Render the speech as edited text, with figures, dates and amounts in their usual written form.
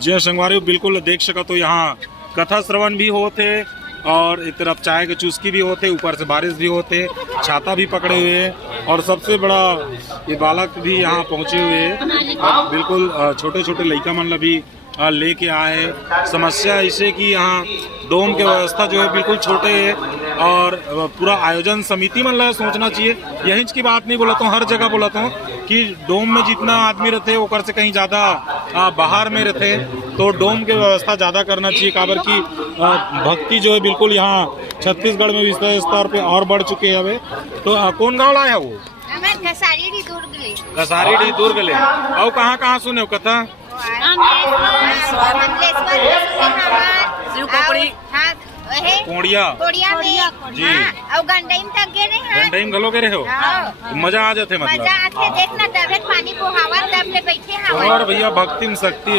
जय संगवारी बिल्कुल देख सका तो यहाँ कथा श्रवण भी होते और एक तरफ चाय के चुस्की भी होते, ऊपर से बारिश भी होते, छाता भी पकड़े हुए और सबसे बड़ा ये बालक भी यहाँ पहुँचे हुए और बिल्कुल छोटे छोटे लड़का मन भी लेके आए। समस्या इसे कि यहाँ डोम के व्यवस्था जो है बिल्कुल छोटे है और पूरा आयोजन समिति मन ला सोचना चाहिए। यही की बात नहीं बोलता हूँ, हर जगह बोलता हूँ कि डोम में जितना आदमी रहते ओकर से कहीं ज़्यादा बाहर में रहते तो डोम के व्यवस्था ज़्यादा करना चाहिए। काबर की भक्ति जो है बिल्कुल यहाँ छत्तीसगढ़ में विशेष स्तर पे और बढ़ चुके हैं। अभी तो कौन गाँव लाया वो? कसारी दुर्ग ले और कहाँ सुने कथा? कोड़िया जी और गंडईम तक गे रहे गंडईम गलो के रहे हो? मजा आ जाते मतलब मजा आते देखना तबीयत पानी पोहावा तब ले बैठे हैं और भैया भक्ति में शक्ति